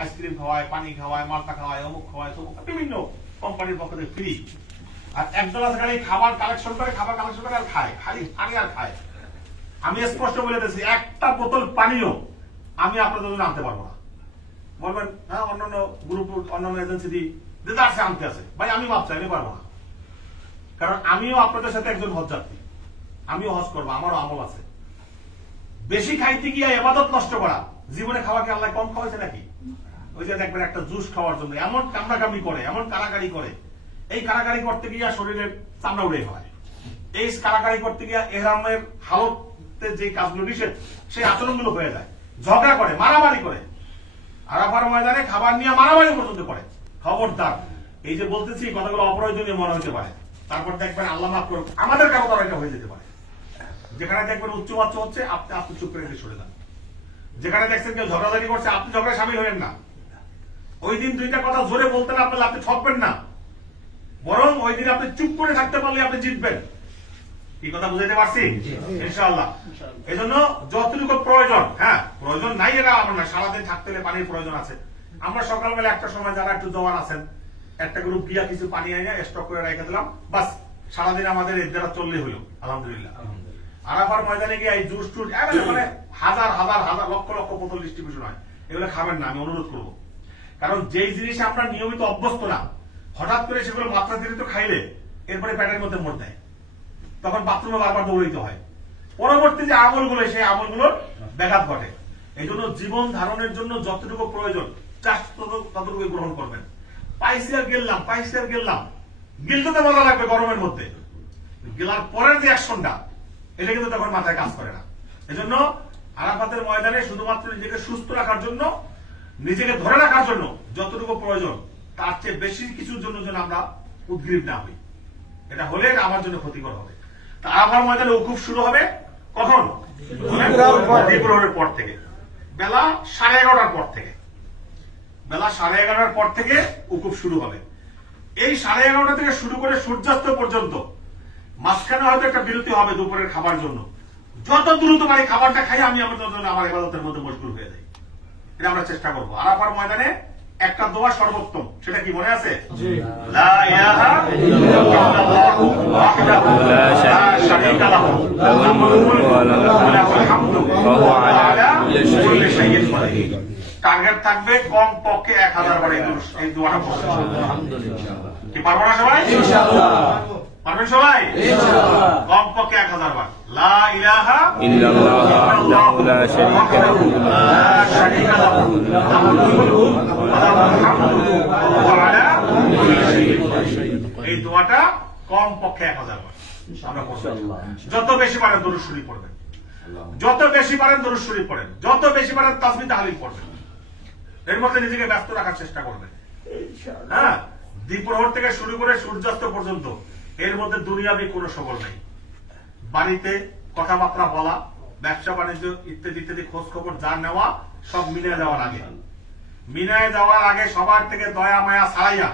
আইসক্রিম খাওয়ায়, পানি খাওয়ায়, মালটা খাওয়ায়, অমুক খাওয়ায়, তমুক, বিভিন্ন কোম্পানির পক্ষ থেকে ফ্রি। আর একদল আছে খালি খাবার কালেকশন করে, খাবার কালেকশন করে আর খায়, খালি পানি আর খায়। আমি স্পষ্ট বলে দিয়েছি, একটা বোতল পানিও আমি আপনাদের জন্য আনতে পারবো না। বলবেন হ্যাঁ অন্যান্য গ্রুপ, অন্যান্য এজেন্সি দিতে আছে, আনতে আছে। ভাই আমি মাপ চাই, আমি পারবো না। কারণ আমিও আপনাদের সাথে একজন হজ যাত্রী, আমিও হজ করবো, আমারও আমল আছে। বেশি খাইতে গিয়ে ইবাদত নষ্ট করা, জীবনে খাওয়াকে আল্লাহ কম খাওয়াইছে নাকি? ওই যে দেখবেন একটা জুস খাওয়ার জন্য এমন কামড়াকামড়ি করে, এমন কারাকারি করে, এই কারাকারি করতে গিয়ে শরীরের চামড়া উড়ে হয়। এই কারাকারি করতে গিয়ে এহরামের হালতে যে কাজগুলো নিষেধ, সেই আচরণগুলো হয়ে যায়। ঝগড়া করে, মারামারি করে, আরাফার ময়দানে খাবার নিয়ে মারামারি পর্যন্ত করে। খবরদার, এই যে বলতেছি কথাগুলো অপ্রয়োজনীয় মনে হতে পারে, তারপর দেখবেন আল্লাহ মাফ করুক আমাদের কারো দ্বারা এটা হয়ে যেতে পারে। যেখানে দেখবেন উচ্চবাচ্য হচ্ছে, আপনি আপনি চুপ করে সরে যান। যেখানে দেখছেন কেউ ঝগড়াঝাড়ি করছে, আপনি ঝগড়ায় সামিল হবেন না। ওই দিন দুইটা কথা জোরে বলতে না পারলে আপনি ঠকবেন না, বরং ওই দিন আপনি চুপ করে থাকতে পারলে আপনি জিতবেন। কি কথা বুঝাইতে পারছি? ইনশাআল্লাহ। এই জন্য যতটুকু প্রয়োজন, হ্যাঁ প্রয়োজন নাই এটা আমার না, সারাদিন থাকতে হলে পানির প্রয়োজন আছে। আমরা সকালবেলা একটা সময় যারা একটু জওয়ান আছেন, একটা গ্রুপ গিয়া কিছু পানি আইনা স্টক করে রেখে দিলাম, বাস সারাদিন আমাদের এর দ্বারা চললে হলো আলহামদুলিল্লাহ। আরাফার ময়দানে গিয়ে এই জুস টুস মানে হাজার হাজার হাজার লক্ষ লক্ষ বোতল ডিস্ট্রিবিউশন হয়, এগুলো খাবেন না, আমি অনুরোধ করবো। কারণ যেই জিনিস আমরা নিয়মিত অভ্যস্ত না, হঠাৎ করে সেগুলো মাত্রাতিরিক্ত খাইলে এরপরে পেটের মধ্যে মোট দেয়, তখন বাথরুমে বারবার দৌড়াইতে হয়। পরবর্তী যে আমলগুলো, সেই আমলগুলোর ব্যাঘাত ঘটে। এই জন্য জীবন ধারণের জন্য যতটুকু প্রয়োজন ততটুকু গ্রহণ করবেন। পাইছি আর গেলাম, গিলতে মজা লাগবে গরমের মধ্যে, গেলার পরের যে অ্যাকশনটা, এটা কিন্তু তখন মাথায় কাজ করে না। এজন্য আরাফাতের ময়দানে শুধুমাত্র নিজেকে সুস্থ রাখার জন্য, নিজেকে ধরে রাখার জন্য যতটুকু প্রয়োজন, তার চেয়ে বেশি কিছুর জন্য যেন আমরা উদ্গ্রীব না হই। এটা হলে আমার জন্য ক্ষতিকর হবে। তা আরাফার ময়দানে উকুফ শুরু হবে কখন? দ্বিপ্রহরের পর থেকে, বেলা 11:30টার পর থেকে। বেলা 11:30টার পর থেকে উকুফ শুরু হবে। এই 11:30টা থেকে শুরু করে সূর্যাস্ত পর্যন্ত মাঝখানে হয়তো একটা বিরতি হবে দুপুরের খাবার জন্য। যত দ্রুত পারি খাবারটা খাই আমি আমার ইবাদতের মধ্যে মশগুল হয়ে যাই। এটা আমরা চেষ্টা করবো। আরাফার ময়দানে একটা দোয়া সর্বোত্তম, সেটা কি মনে আছে? লা ইলাহা ইল্লাল্লাহু ওয়াহদাহু লা শারীকা লাহু লাহুল মুলকু ওয়া লাহুল হামদু ওয়া হুয়া আলা কুল্লি শাইইন কাদির। টার্গেট থাকবে কম পক্ষে 1000 বার এই দোয়াটা পড়তে। আলহামদুলিল্লাহ। কি পারবো না সবাই? ইনশাআল্লাহ। পারবেন সবাই? কমপক্ষে 1000 বার লা ইলাহা ইল্লাল্লাহ ওয়াহদাহু লা শারীকা লাহু লা শারীকা লাহু লাহুল মুলকু ওয়া লাহুল হামদু ওয়া আলা কুল্লি শাইইন কাদির। এই দোয়াটা কমপক্ষে 1000 বার আমরা করব। যত বেশি পারেন দরুদ শরীফ পড়বেন, যত বেশি পারেন দরুদ শরীফ পড়েন, যত বেশি পারেন তাসবিহ তাহলিল পড়বেন। এর মধ্যে নিজেকে ব্যস্ত রাখার চেষ্টা করবেন। হ্যাঁ, দ্বীপ্রহর থেকে শুরু করে সূর্যাস্ত পর্যন্ত এর মধ্যে দুনিয়াবি কোনো সবল নেই। বাড়িতে কথাবার্তা বলা, ব্যবসা বাণিজ্য ইত্যাদি ইত্যাদি খোঁজ খবর যা নেওয়া সব মিলে যাওয়ার আগে, মিলায় যাওয়ার আগে সবার থেকে দয়া মায়া ছাড়াইয়া,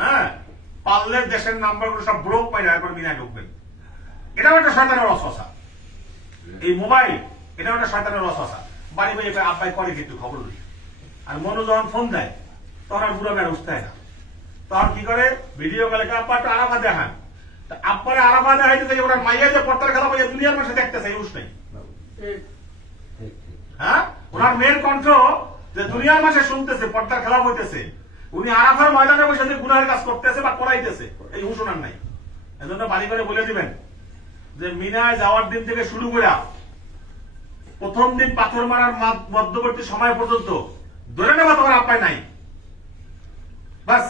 হ্যাঁ, পারলে দেশের নাম্বারগুলো সব ব্রোক পাইয়া এরপর মিলায় ঢুকবেন। এটাও একটা শয়তানের রসওয়াসা। এই মোবাইল এটাও একটা শয়তানের রসওয়াসা। বাড়ি বাড়ি আব্বাই করে কিন্তু খবর দিই, আর মনু যখন ফোন দেয় তখন আর বুড়ো বেড়া উঠতে হয় না। তখন কি করে ভিডিও কলে আব্বা একটু আরাফা দেখান, আব্বারে আরাফা দেখাইতে ওরা মাইয়া যে পর্দার খেলা পাইয়া দুনিয়ার মানুষ দেখতেছে এই উস নেই। হ্যাঁ, ওনার মেয়ের কণ্ঠ যে দুনিয়ার মাসে শুনতেছে, পর্দার খেলা হইতেছে, উনি আরাফার ময়দানে বসে যে গুনাহের কাজ করতেছে বা করাইতেছে এই হুঁশ ওনার নাই। এজন্য বাড়ি করে বলে দিবেন যে মিনায় যাওয়ার দিন থেকে শুরু করে প্রথম দিন পাথর মারার মধ্যবর্তী সময় পর্যন্ত ধরে নেওয়া তোমার আপ্যায় নাই, বাস।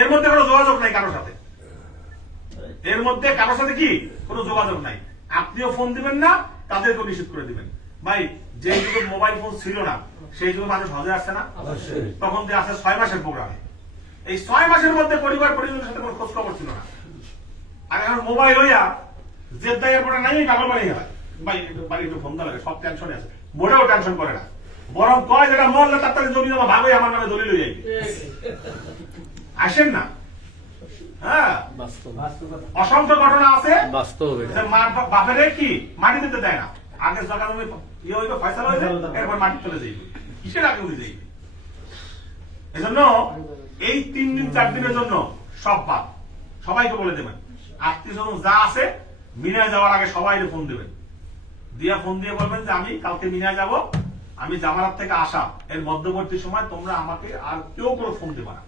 এর মধ্যে কোনো যোগাযোগ নাই কারোর সাথে, এর মধ্যে কারোর সাথে কি কোনো যোগাযোগ নাই। আপনিও ফোন দিবেন না, তাদেরকেও নিষেধ করে দিবেন। ভাই, যে যুগে মোবাইল ফোন ছিল না সেই যুগে মানুষ হজে আসছে না, তখন যে আসে 6 মাসের প্রোগ্রামে। এই 6 মাসের মধ্যে পরিবার পরিজনের সাথে কোনো খোঁজ খবর ছিল না। আর এখন মোবাইল হইয়া জেদ্দা এয়ারপোর্টে নাই পাগল বানিয়ে গেল। ভাই বাড়ি একটু ফোন দেওয়া লাগে, সব টেনশনে আছে, মোটেও টেনশন করে না, বরং কয় যেটা মরলে তার তাদের জমি জমা ভাগই আমার নামে দলিল হয়ে যাবে। আসেন না। হ্যাঁ, অসংখ্য ঘটনা আছে যে বাপের কি মাটি দিতে দেয় না, আগে জায়গা জমি ইয়ে হইবে, ফয়সালা হইবে, এরপর মাটি চলে যাইবে, কিসের আগে উঠে যাইবে। এজন্য এই 3 দিন 4 দিনের জন্য সব বাদ, সবাইকে বলে দেবেন। আত্মীয়স্বজন যা আছে মিনায় যাওয়ার আগে সবাই ফোন দেবেন, দিয়া ফোন দিয়ে বলবেন যে আমি কালকে মিনায় যাব, আমি জামারাত থেকে আসা, এর মধ্যবর্তী সময় তোমরা আমাকে আর কেউ কোনো ফোন দেবে না।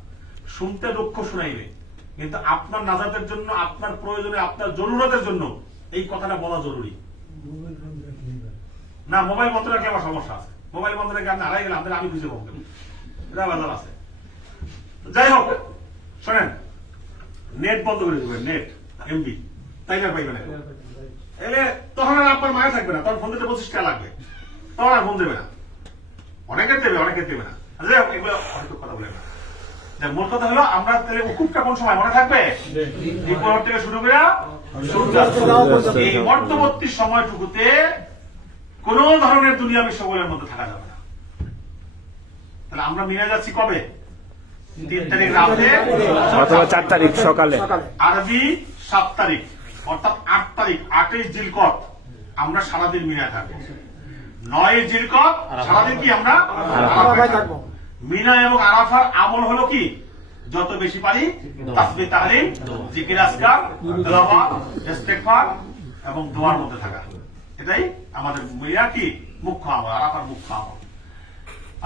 শুনতে দুঃখ শুনাইবে, কিন্তু আপনার নাজাতের জন্য, আপনার প্রয়োজনে, আপনার জরুরতের জন্য এই কথাটা বলা জরুরি না। মোবাইল বন্ধ রাখলে আমার সমস্যা আছে, মোবাইল বন্ধ রেখে আপনি হারাই গেলে আপনার আমি বুঝে বলবেন, এটা বাজার আছে। যাই হোক, শোনেন, নেট বন্ধ করে দেবেন, নেট এমবি তাই না পাইবে না, এলে তখন আর আপনার মায়া থাকবে না, তখন ফোন দিতে 25 টাকা লাগবে, তখন আর ফোন দেবে না। অনেকের দেবে, অনেকের দেবে না। এগুলো হয়তো কথা বলে না। মোট কথা হলো, আমরা তাহলে উকুবটা কোন সময় মনে থাকবে? দ্বীপ্রহর থেকে শুরু করে এই মধ্যবর্তী সময়টুকুতে কোন ধরনের দুনিয়াবি সবলের মধ্যে থাকা যাবে না। তাহলে আমরা মিলে যাচ্ছি কবে? 3 তারিখ রাতে অথবা 4 তারিখ সকালে, আরবি 7 তারিখ অর্থাৎ 8 তারিখ, 28 জিলকত আমরা সারাদিন মিলে থাকবো। 9 জিলকত সারাদিন কি আমরা আরাফায় থাকবো। মিনা এবং আরাফার আমল হলো কি? যত বেশি পারি তাসবিহ তাহলিল, জিকির আজকার, তেলাওয়াত, ইস্তেগফার এবং দোয়ার মধ্যে থাকা, এটাই আমাদের মিনা কি মুখ্য আমল, আরাফার মুখ্য আমল।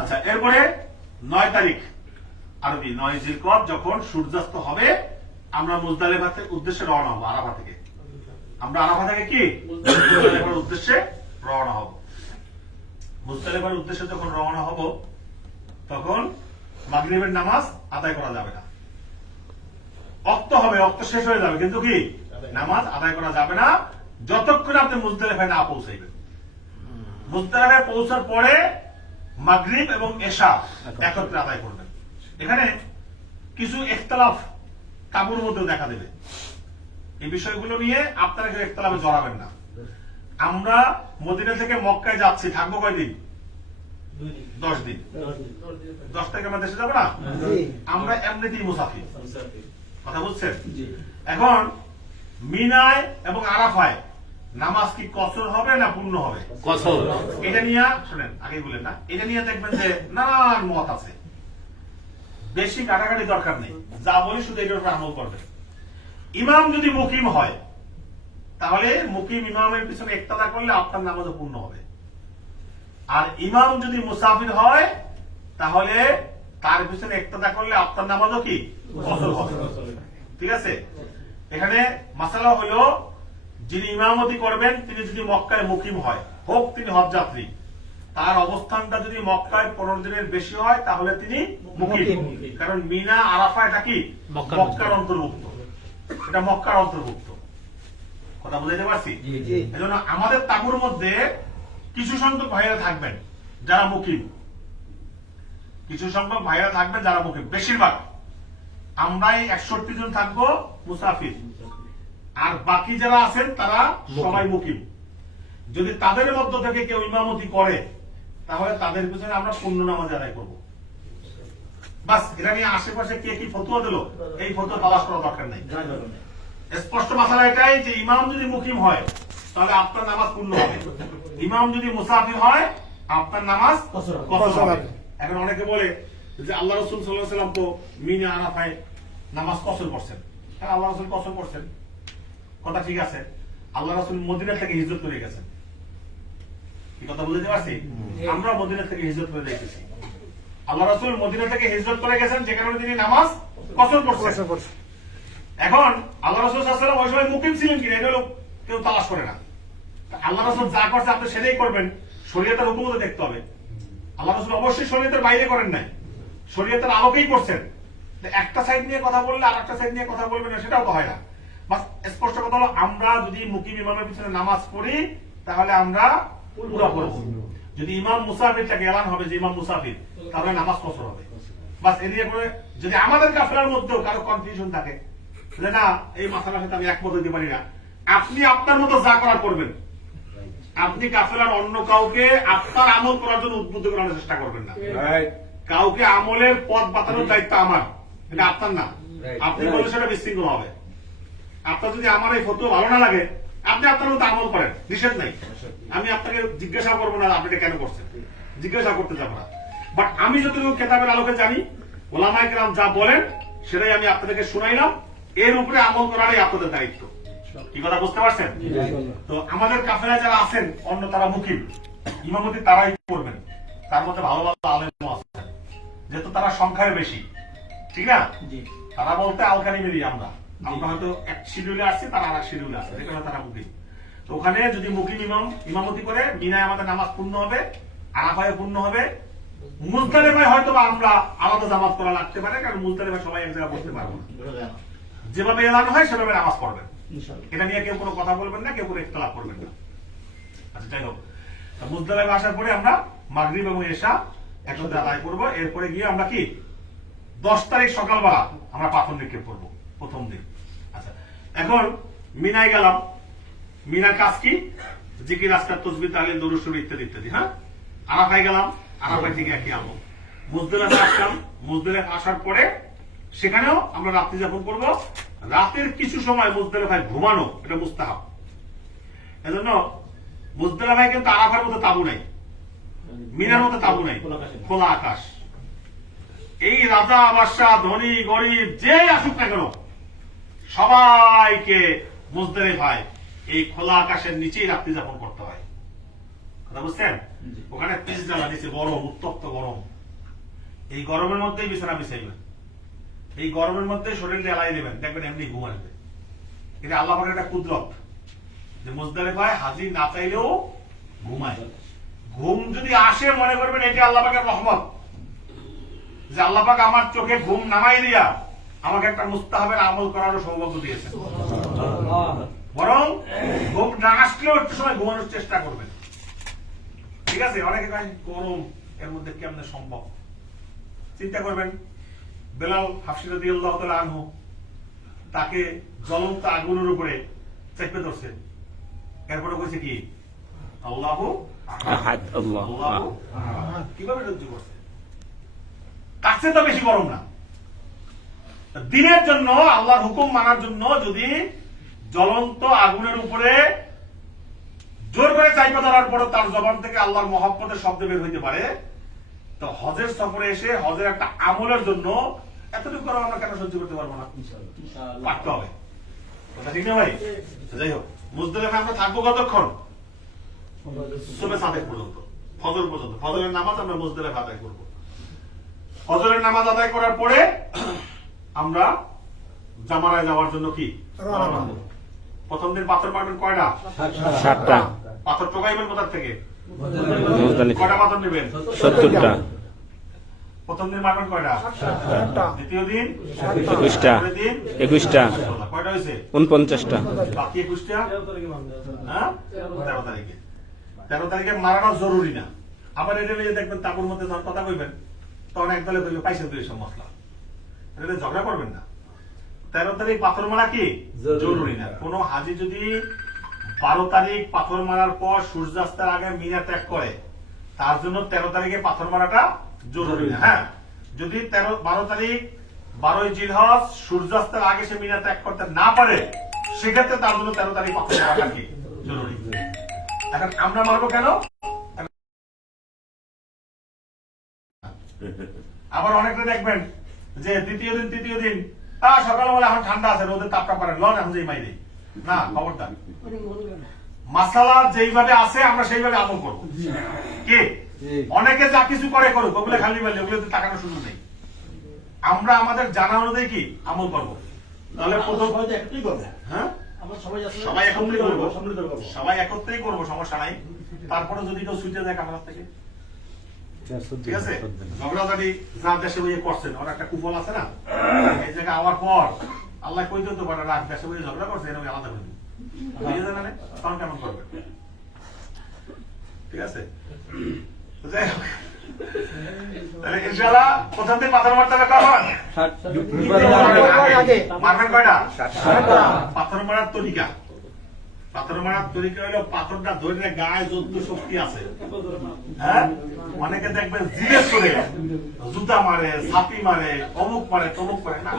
আচ্ছা, এরপরে 9 তারিখ আরবি 9 জিলকত যখন সূর্যাস্ত হবে আমরা মুজদালিফার উদ্দেশ্যে রওনা হব। আরাফা থেকে আমরা আরাফা থেকে কি মুজদালিফার উদ্দেশ্যে রওনা হব। মুজদালিফার উদ্দেশ্যে যখন রওনা হব তখন মাগরিবের নামাজ আদায় করা যাবে না। অক্ত হবে, অক্ত শেষ হয়ে যাবে, কিন্তু কি নামাজ আদায় করা যাবে না যতক্ষণ আপনি মুজদালিফায় না পৌঁছাইবেন। মুজদালিফায় পৌঁছার পরে মাগরিব এবং এশা একত্রে আদায় করবেন। এখানে কিছু ইখতিলাফ কাবুর মধ্যে দেখা দেবে, এই বিষয়গুলো নিয়ে আপনারা কেউ ইখতিলাফে জড়াবেন না। আমরা মদিনা থেকে মক্কায় যাচ্ছি, থাকবো কয়দিন? 10 দিন। 10 তারিখে আমরা দেশে যাবো না, আমরা এমনিতেই মুসাফির, কথা বুঝছেন? এখন মিনায় এবং আরাফায় নামাজ কি কসর হবে না পূর্ণ হবে? কসর। এটা নিয়ে শুনেন, আগে বলেন না, এটা নিয়ে দেখবেন যে নানান মত আছে, বেশি কাটাকাটি দরকার নেই, যা বলি শুধু এটার উপর আমল করবেন। ইমাম যদি মুকিম হয় তাহলে মুকিম ইমামের পিছনে ইক্তাদা করলে আপনার নামাজও পূর্ণ হবে। আর ইমাম যদি মুসাফির হয় তাহলে তার পিছনে ইক্তাদা করলে আপনার নামাজও কি কসর হবে। ঠিক আছে? এখানে মাসালা হলো যিনি ইমামতি করবেন তিনি যদি মক্কায় মুকিম হয়, হোক তিনি হজ যাত্রী, তার অবস্থানটা যদি মক্কায় 15 দিনের বেশি হয় তাহলে তিনি মুকিম। কারণ মিনা আরাফা এটা কি মক্কার অন্তর্ভুক্ত, এটা মক্কার অন্তর্ভুক্ত। কথা বুঝাইতে পারছি? এজন্য আমাদের তাবুর মধ্যে কিছু সংখ্যক ভাইরা থাকবেন যারা মুকিম, কিছু সংখ্যক ভাইরা থাকবেন যারা মুকিম। বেশিরভাগ আমরাই 61 জন থাকবো মুসাফির, আর বাকি যারা আছেন তারা সবাই মুকিম। যদি তাদের মধ্য থেকে কেউ ইমামতি করে তাহলে তাদের পিছনে আমরা পূর্ণ নামাজ আদায় করবো। বাস, এটা নিয়ে আশেপাশে কে কি ফতোয়া দিল এই ফতোয়া তালাশ করা দরকার নেই। স্পষ্ট মাসালা এটাই যে ইমাম যদি মুকিম হয় তাহলে আপনার নামাজ পূর্ণ হবে, ইমাম যদি মুসাফির হয় আপনার নামাজ কসর হবে। এখন অনেকে বলে যে আল্লাহ রাসূল সাল্লাল্লাহু আলাইহি ওয়াসাল্লাম তো মিনা আরাফায় নামাজ কসর করছেন। হ্যাঁ, আল্লাহ রাসূল কসর করছেন, কথা ঠিক আছে। আল্লাহ রাসূল মদিনা থেকে হিজরত করে গেছেন, কি কথা বুঝতে পারছি? আমরা মদিনা থেকে হিজরত করে দেখেছি। আল্লাহ রাসূল মদিনা থেকে হিজরত করে গেছেন যে কারণে তিনি নামাজ কসর করছেন। এখন আল্লাহ রাসূল সাল্লাল্লাহু আলাইহি ওয়াসাল্লাম ওই সময় মুকিম ছিলেন কিনা এটা কেউ তালাশ করে না। আল্লাহ রাসূল যা করছে আপনি সেটাই করবেন, শরীয়তের হুকুম তো দেখতে হবে। আল্লাহ রাসূল অবশ্যই শরীয়তের বাইরে করেন নাই, শরীয়তের আলোকেই করছেন। একটা সাইড নিয়ে কথা বললে আর একটা সাইড নিয়ে কথা বলবেন না, সেটাও তো হয় না। বাস, স্পষ্ট কথা হলো আমরা যদি মুকিম ইমামের পিছনে নামাজ পড়ি তাহলে আমরা পুরো করব। যদি ইমাম মুসাফির থাকে এলান হবে যে ইমাম মুসাফির, তাহলে নামাজ কসর হবে। বাস, এদিকে করে যদি আমাদের কাফেলার মধ্যেও কারো কনফিউশন থাকে যে না এই মাসালার সাথে আমি একমত হইতে পারি না, আপনি আপনার মতো যা করার করবেন। আপনি কাফেলার অন্য কাউকে আপনার আমল করার জন্য উদ্বুদ্ধ করার চেষ্টা করবেন না। কাউকে আমলের পথ বাতানোর দায়িত্ব আমার, এটা আপনার না। আপনি বললে সেটা বিশৃঙ্খল হবে। আপনার যদি আমার এই ফতোয়া ভালো না লাগে আপনি আপনার মতো আমল করেন, নিষেধ নাই। আমি আপনাকে জিজ্ঞাসা করবো না আপনি এটা কেন করছেন, জিজ্ঞাসা করতে যাবো না। বাট আমি যতটুকু কেতাবের আলোকে জানি, ওলামায়ে কেরাম যা বলেন সেটাই আমি আপনাদেরকে শুনাইলাম। এর উপরে আমল করারই আপনাদের দায়িত্ব। কি কথা বুঝতে পারছেন? তো আমাদের কাফেলা যারা আছেন অন্য তারা মুকিম, ইমামতি তারাই করবেন। তার মধ্যে ভালো ভালো আলেম আছেন, যেহেতু তারা সংখ্যায় বেশি, ঠিক না? তারা বলতে আলকানি মিলি আমরা হয়তো এক শিডিউলে আসছি, তারা আর এক শিডিউলে আছে, এখানে তারা মুকিম। তো ওখানে যদি মুকিম ইমাম ইমামতি করে মিনায় আমাদের নামাজ পূর্ণ হবে, আরাফায় পূর্ণ হবে। মুজদালিফায় হয়তো আমরা আলাদা জামাত করা লাগতে পারে, কারণ মুজদালিফায় সবাই এক জায়গায় বসতে পারবো না। যেভাবে এলান হয় সেভাবে নামাজ পড়বেন, এটা নিয়ে কেউ কোনো কথা বলবেন না, কেউ কোনো ইখতিলাফ করবেন না। আচ্ছা, যাই হোক, মুজদালিফা আসার পরে আমরা মাগরিব এবং ইশা একসাথে আদায় করবো। এরপরে গিয়ে আমরা কি 10 তারিখ সকালবেলা আমরা পাথর নিক্ষেপ করবো প্রথম দিন। আচ্ছা, এখন মিনায় গেলাম। মিনার কাজ কি? জিকির, আজকার, তাসবিহ, তাহলিল, দরুদ শরীফ ইত্যাদি ইত্যাদি। হ্যাঁ, আরাফায় গেলাম, আরাফায় থেকে একই আমল। মুজদালিফা আসলাম, মুজদালিফা আসার পরে সেখানেও আমরা রাত্রি যাপন করব। রাতের কিছু সময় মুজদালিফায় ঘুমানো এটা মুস্তাহাব। এজন্য মুজদালিফায় কিন্তু আরাফার মতো তাবু নাই, মিনার মতো তাবু নাই, খোলা আকাশ। এই রাজা বাদশাহ ধনী গরিব যে আসুক না কেন সবাইকে মুজদালিফায় এই খোলা আকাশের নিচেই রাত্রি যাপন করতে হয়। কথা বুঝছেন? ওখানে পিস জ্বালা নিচে গরম, উত্তপ্ত গরম। এই গরমের মধ্যেই বিছানা বিছাইবেন, এই গরমের মধ্যে শরীর জ্বালাই দেবেন, দেখবেন এমনি ঘুম আসবে। এটা আল্লাহ পাকের একটা কুদরত যে মুজদালিফায় হাজির না চাইলেও ঘুমায়। ঘুম যদি আসে মনে করবেন এটা আল্লাহ পাকের রহমত, যে আল্লাহ পাক আমার চোখে ঘুম নামাই দিয়া আমাকে একটা মুস্তাহাবের আমল করারও সৌভাগ্য দিয়েছেন। বরং ঘুম না আসলেও একটু সময় ঘুমানোর চেষ্টা করবেন, ঠিক আছে? অনেকে গরম, এর মধ্যে কেমনে সম্ভব? চিন্তা করবেন, বেলাল হাফসি রাদিয়াল্লাহু তাআলা আনহু তাকে জ্বলন্ত আগুনের উপরে চেপে ধরছে, এরপরে কইছে কি আল্লাহু আহাদ, আল্লাহু আহাদ। কিভাবে সহ্য করছে? তার চেয়ে তো বেশি গরম না। দিনের জন্য আল্লাহর হুকুম মানার জন্য যদি জ্বলন্ত আগুনের উপরে জোর করে চাইপা ধরার পরে তার জবান থেকে আল্লাহর মহব্বতের শব্দ বের হইতে পারে, তো হজের সফরে এসে হজের একটা আমলের জন্য এতটুকু গরম আমরা কেন সহ্য করতে পারবো না? পারতে হবে, কথা ঠিক না ভাই? যাই হোক, মুজদালিফায় আমরা থাকবো কতক্ষণ? সুবহে সাদেক পর্যন্ত, ফজর পর্যন্ত। ফজরের নামাজ আমরা মুজদালিফায় আদায় করবো। ফজরের নামাজ আদায় করার পরে আমরা জামারায় যাওয়ার জন্য কি প্রথম দিন পাথর মারবেন কয়টা? 7টা। পাথর টোকাইবেন কোথা থেকে? মুজদালিফা। কয়টা পাথর নেবেন? 70টা। প্রথম দিন মারবেন কয়টা? দ্বিতীয় দিন 21টা। তৃতীয় দিন 21টা। কয়টা হয়েছে? 49টা। বাকি 21টা হ্যাঁ 13 তারিখে। 13 তারিখে মারানো জরুরি না। আবার এটা নিয়ে দেখবেন তাপুর মধ্যে যখন কথা কইবেন তখন একদলে কইবে পাইছেন তো এইসব মশলা, এটা ঝগড়া করবেন না। 13 তারিখ পাথর মারা কি জরুরি না। কোন হাজি যদি 12 তারিখ পাথর মারার পর সূর্যাস্তের আগে মিনা ত্যাগ করে তার জন্য 13 তারিখে পাথর মারাটা জরুরি না। হ্যাঁ, যদি 12 তারিখ 12ই জিলহজ সূর্যাস্তের আগে সে মিনা ত্যাগ করতে না পারে সেক্ষেত্রে তার জন্য 13 তারিখ পাথর মারাটা কি জরুরি। এখন আমরা মারবো কেন? আবার অনেকে দেখবেন যে তৃতীয় দিন সকালবেলা এখন ঠান্ডা আছে, রোদের তাপটা পারেন লন এখন যেই মাইরে না, খবরদার। মাসালা যেইভাবে আছে আমরা সেইভাবে আমল করবো। কি অনেকে যা কিছু করে করুক, ওগুলো খালি বললে ওগুলোতে তাকানোর সুযোগ নেই। আমরা আমাদের জানা অনুযায়ী কি আমল করবো। তাহলে প্রথম হ্যাঁ সবাই একত্রেই করবো, সবাই একত্রেই করবো, সমস্যা নাই। তারপরে যদি কেউ ছুটে যায় কামার থেকে, ঠিক আছে, ঝগড়াঝাটি যা দেশে বইয়ে করছেন, ওর একটা কুফল আছে না, এই জায়গায় আওয়ার পর আল্লাহ কই দিতে পারে রাখ দেশে বইয়ে ঝগড়া করছে এরকম আলাদা করে দিন, বুঝে যাবে না, তখন কেমন করবে, ঠিক আছে। যাই হোক, তাহলে ইনশাআল্লাহ প্রথম দিন পাথর মারতে হবে কখন? মারবেন কয়টা? পাথর মারার তরিকা, পাথর মারার তরিকা হলো পাথরটা ধরে গায়ে যত শক্তি আছে, হ্যাঁ, অনেকে দেখবেন জিজ্ঞেস করে জুতা মারে, ছাপি মারে, অমুক মারে, তমুক মারে, না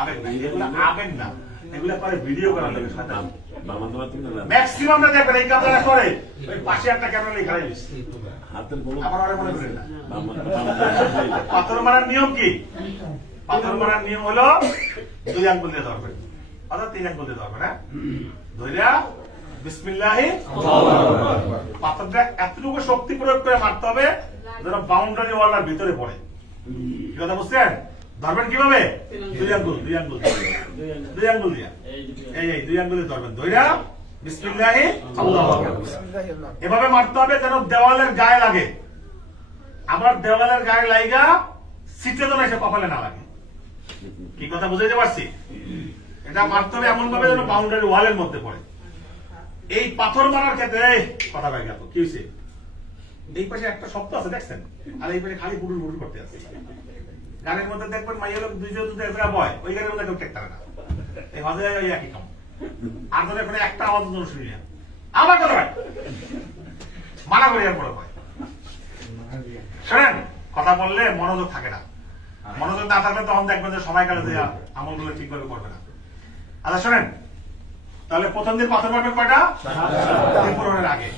আবেগ না, এগুলো আবেগ না, এগুলো করে ভিডিও করা লাগে। ম্যাক্সিমাম দেখবেন এই কাজটা করে ওই পাশে একটা ক্যামেরা লিখা দিচ্ছে, আবার আরে মনে করেন না। পাথর মারার নিয়ম কি? পাথর মারার নিয়ম হলো 2 আঙ্গুল দিয়ে ধরবেন, অর্থাৎ 3 আঙ্গুল দিয়ে ধরবেন, হ্যাঁ, ধইরা বিসমিল্লাহি পাথরটা এতটুকু শক্তি প্রয়োগ করে মারতে হবে যেন বাউন্ডারি ওয়ালের ভিতরে পড়ে। কি কথা বুঝছেন? ধরবেন কিভাবে? 2 আঙ্গুল দিয়ে এই 2 আঙ্গুলে ধরবেন, ধইরা বিসমিল্লাহি আল্লাহু আকবার এভাবে মারতে হবে যেন দেওয়ালের গায়ে লাগে, আবার দেওয়ালের গায়ে লাগা সিটে যেন এসে কপালে না লাগে। কি কথা বুঝাইতে পারছি? এটা মারতে হবে এমন ভাবে যেন বাউন্ডারি ওয়ালের মধ্যে পড়ে। এই পাথর মারার ক্ষেত্রে কথা কয়ে গেল কি হয়েছে, এই পাশে একটা শব্দ আছে দেখছেন, আর এই পাশে খালি বুড়ুর বুড়ুর করতে আছে। গানের মধ্যে দেখবেন মাইয়া লোক দুইজন দুটো একা বয়, ওই গানের মধ্যে কেউ টেক থাকে না, এই মাঝে ওই একই কাম। আর ধরে এখানে একটা আওয়াজ শুনি না, আমার কথা ভাই মানা করি আর পরে হয়। শোনেন, কথা বললে মনোযোগ থাকে না, মনোযোগ না থাকলে তখন দেখবেন যে সময়কালে যে আমলগুলো ঠিকভাবে করবে না। আচ্ছা শোনেন, তাহলে প্রথম দিন পাথর মারবেন কয়টা? পূরণের আগে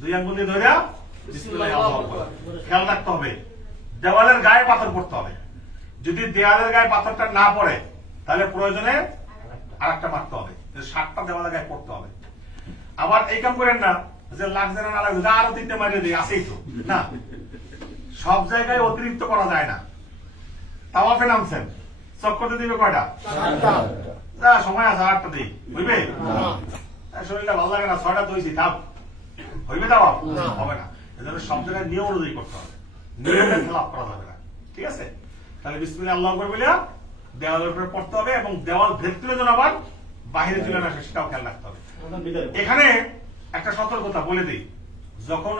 2 আঙ্গুল দিয়ে ধরে বিসমিল্লাহি আল্লাহু আকবার। খেয়াল রাখতে হবে দেওয়ালের গায়ে পাথর পড়তে হবে, যদি দেওয়ালের গায়ে পাথরটা না পড়ে তাহলে প্রয়োজনে আরেকটা মারতে হবে, 7টা দেওয়ালের গায়ে পড়তে হবে। আবার এই কাম করেন না যে লাগছে না লাগছে আরো 3টে মারিয়ে দিই, আসেই তো না, সব জায়গায় অতিরিক্ত করা যায় না। তাওয়াফে নামছেন, চক্করতে দিবে কয়টা? সময় আছে 8টা দিই, বুঝবে? শরীরটা ভালো লাগে না, 6টা দইছি থাক, হইবে তাওয়াফ? হবে না, এজন্য সব জায়গায় নিয়ম অনুযায়ী করতে হবে, নিয়মের খেলাপ করা যাবে না, ঠিক আছে। তাহলে বিসমিল্লাহি আল্লাহু আকবার বলে দেওয়ালের উপরে পড়তে হবে এবং দেওয়াল ভেদ করে যেন আবার বাহিরে চলে না আসে সেটাও খেয়াল রাখতে হবে। এখানে একটা সতর্কতা বলে দিই, যখন